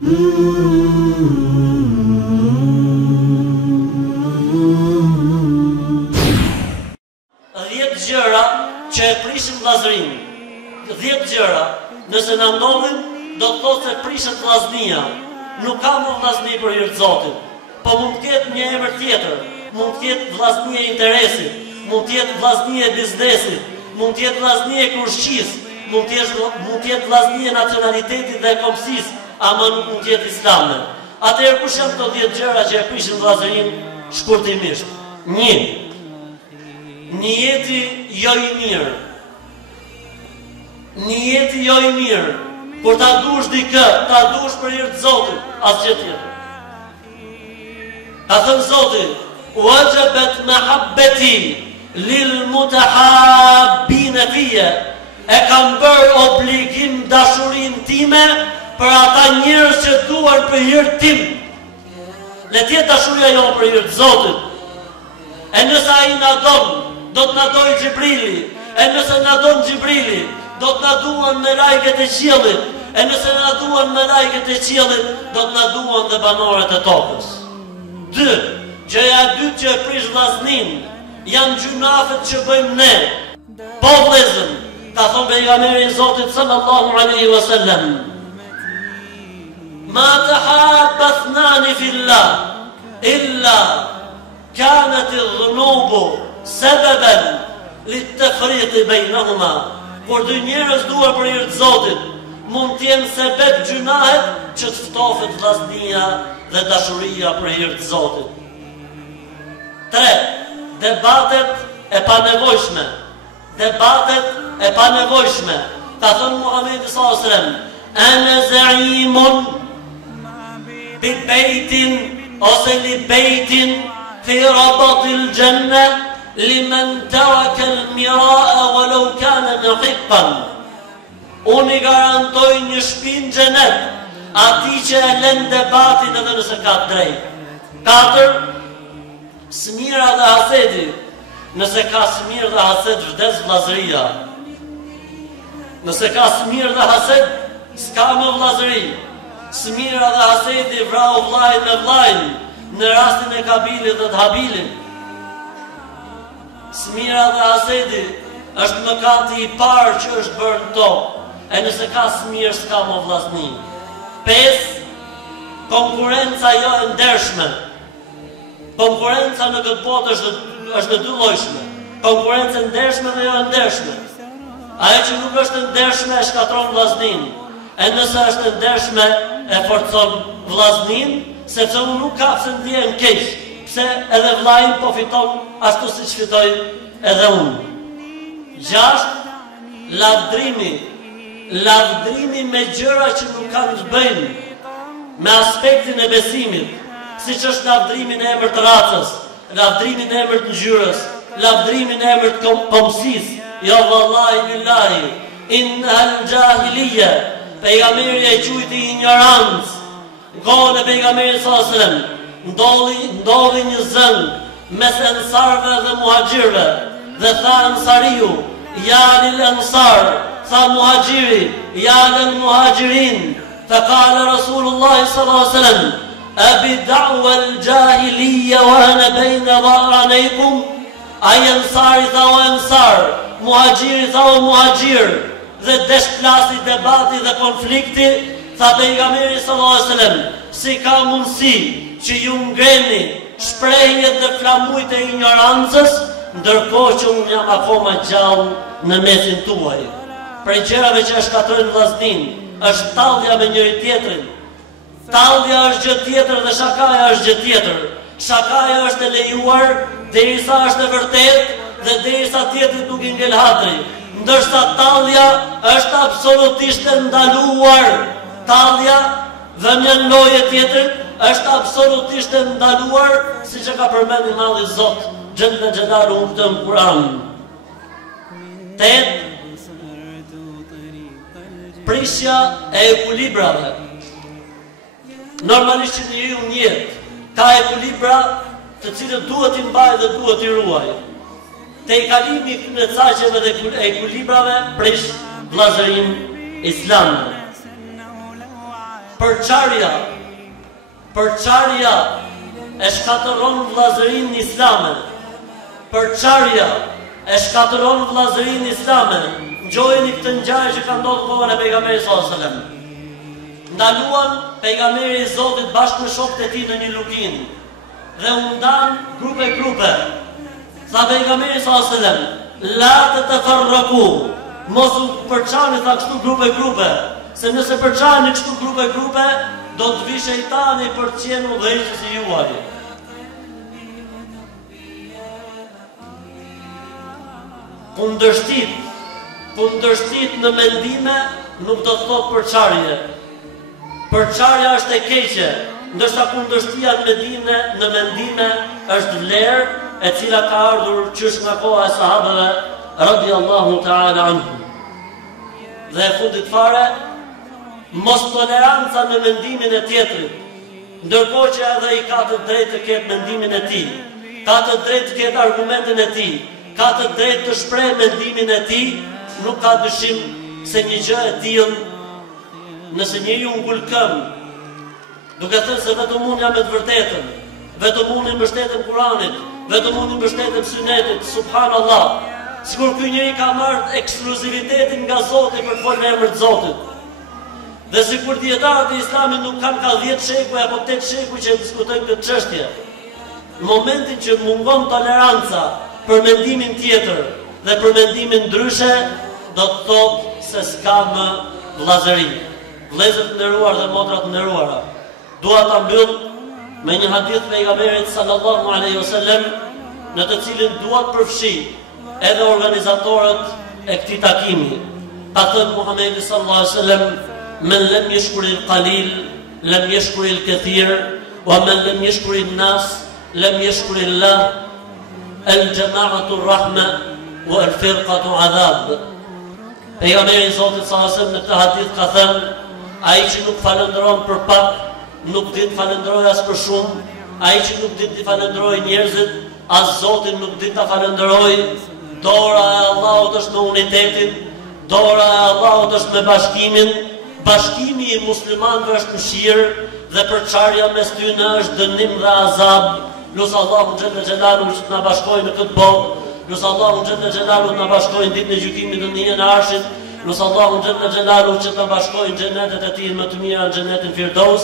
Gjëra që e prishin vllazërinë. 10 gjëra, nëse na ndodhin, do të thotë se prishet vllaznia. Nuk ka më vllazni për hir të Zotit. Po mund të ketë një emër tjetër, mund të ketë vllaznia e interesit, mund të jetë vllaznia e biznesit, mund të jetë vllaznia e kurshqisë, mund të jetë vllaznia e nacionalitetit dhe e kombësisë, ama nuk mund të jetë islame. Atëherë kush janë këto 10 gjëra që e prishin vllazërinë shkurtimisht? 1. Niyeti jo i mirë. Niyeti jo i mirë. Kur ta dush dikë, ta dush për hir të Zotit, asgjë tjetër. Ka thënë Zoti: "Wajabat mahabbati lil mutahabbin fiyya." E kam bërë obligim dashurinë time për ata njerëz që duan për hir tim. Le të jetë dashuria jonë për hir të Zotit. E nëse ai na don, do të na dojë Xhibrili. E nëse na don Xhibrili, do të na duan me lajket e qiellit. E nëse na duan me lajket e qiellit, do të na duan dhe banorët e tokës. 2. Gjëja e dytë që e prish vllaznin janë gjunafet që bëjmë ne. Po vëllezër, ka thonë pejgamberi i Zotit sallallahu alaihi wasallam: "Ma tahabba ithnani fillah illa kanat adh-dhunubu sababan lit-tafriq baynahuma." Kur dy njerëz duan për hir të Zotit, mund të jenë sebeb gjunahet që të ftofet vllaznia dhe dashuria për hir të Zotit. 3. Debatet e panevojshme. Debatet e panevojshme. Ka thënë Muhamedi sallallahu alaihi wasallam: "Ana za'imun bi baitin ose li baitin fi rabatil janna liman taraka al-mira'a walau kana muhiqqan." Unë i garantoj një shtëpi në xhenet atij që e lën debatin edhe nëse ka drejt. 4. Smira dhe hasedi. Nëse ka smir dhe hased, vdes vllazëria. Nëse ka smir dhe hased, s'ka më vllazëri. Smira dhe hasedi vrau vllajin me vllajin në rastin e Kabilit dhe të Habilit. Smira dhe hasedi është mëkati i parë që është bërë në tokë. E nëse ka smir, s'ka më vllazni. 5. Konkurenca jo e ndershme. Konkurenca në këtë botë është në dy llojshme. Konkurenca e ndershme dhe jo e ndershme. Ajo që nuk është e ndershme e shkatron vllaznin. E nëse është e ndershme e forcon vllaznin, sepse unë nuk ka pse ndihem keq, pse edhe vllai po fiton ashtu siç fitoj edhe unë. 6. Lavdrimi. Lavdrimi me gjëra që nuk kanë të bëjnë me aspektin e besimit, siç është lavdrimi në emër të racës, lavdrimi në emër të ngjyrës, lavdrimi në emër të kombësisë. Jo vallahi billahi, inna al-jahiliya, pejgamberi e quajti ignorancë. Në kohën e pejgamberit sallallahu alajhi wasallam ndodhi një zëng mes ansarëve dhe muhaxhirëve, dhe tha ansariu: "Ya lil ansar", tha muhaxhiri: "Ya lil muhaxhirin", fa qala Rasulullah sallallahu alajhi wasallam: "Abi da'wa al-jahiliya wa ana bayna dhahranaykum", ai ansari tha o ansar, muhaxhiri tha o muhaxhir, dhe desh klasi debati dhe konflikti. Tha pejgamberi sallallahu alajhi wasallam: "Si ka mundësi që ju ngreni shprehjet dhe flamujt e ignorancës, ndërkohë që unë jam akoma gjallë në mesin tuaj?" Prej gjërave që shkatrojnë vllaznin është tallja me njëri tjetrin. Tallja është gjë tjetër dhe shakaja është gjë tjetër. Shakaja është e lejuar derisa është e vërtetë dhe derisa tjetri nuk i ngel hatri, ndërsa tallja është absolutisht e ndaluar. Tallja dhe një lloje tjetër është absolutisht e ndaluar, siç e ka përmendur Malli Zot xhalla xhelaluhu në Kur'an. 8. Prishja e ekuilibrave. Normalisht që njeriu në jetë ka ekuilibra të cilët duhet i mbajë dhe duhet i ruajë. Te i kalimi në caqeve dhe ekuilibrave prish vllazërinë islame. Përçarja e shkatëron vllazërinë islame. Përçarja e shkatëron vllazërinë islame. Ngjojeni këtë ngjarje që ka ndodhur në kohën e pejgamberit sallallahu alajhi wasallam. Ndaluan pejgamberi i Zotit bashkë me shokët e tij në një luginë dhe u ndan grupe. Tha pejgamberi sallallahu alajhi wasallam, la tatafarraqu, mos u përçani tha kështu grupe, se nëse përçani kështu grupe, do të vi shejtani për të qenë udhëheqës i juaj. Kundërshtit në mendime nuk do të thotë përçarje. Përçarja është e keqe, ndërsa kundërshtia në mendime është vlerë e cila ka ardhur qysh nga koha e sahabëve radiallahu ta'ala anhum. Dhe e fundit fare, mos toleranca në mendimin e tjetrit, ndërkohë që edhe i ka të drejtë të ketë mendimin e tij, ka të drejtë të ketë argumentin e tij, ka të drejtë të shprehë mendimin e tij, nuk ka dyshim se një gjë e tillë, nëse njeriu ngul këmbë, duke thënë se vetëm unë jam me të vërtetën, vetëm unë mbështetem Kuranit, vetëm unë mbështetem Sunetit, subhanallah, sikur ky njeri ka marrë ekskluzivitetin nga Zoti për të folur në emër të Zotit. Dhe sikur dietarët e Islamit nuk kanë ka 10 shekuj apo 8 shekuj që diskutojnë këtë çështje. Në momentin që mungon toleranca për mendimin tjetër dhe për mendimin ndryshe, do të thotë se s'ka më vllazëri. Vëllezër të nderuar dhe motra të nderuara, dua ta mbyll me një hadith të pejgamberit sallallahu alaihi wasallam, në të cilin dua të përfshi edhe organizatorët e këtij takimi. Ka thënë Muhamedi sallallahu alaihi wasallam, men lem yashkuri al-qalil, lem yashkuri al-kathir, wa men lem yashkuri an-nas, lem yashkuri Allah. Al-jama'atu rahma wa al-firqatu adhab. Pejgamberi i Zotit sallallahu alaihi wasallam në këtë hadith ka thënë, ai që nuk falënderon për pak, nuk di të falënderoj as për shumë, ai që nuk di të falënderoj njerëzit, as Zotin nuk di ta falënderoj. Dora e Allahut është me unitetin, dora e Allahut është me bashkimin. Bashkimi i muslimanëve është mëshirë dhe përçarja mes tyre është dënim dhe azab. Lut Allahun xhalla xhelalu që të na bashkojë në këtë botë. Lut Allahun xhalla xhelalu të na bashkojë në ditën e gjykimit në njën e arshit. Lut Allahun xhalla xhelalu që të na bashkojë në xhenetet e tij më të mira, në xhenetin Firdaus.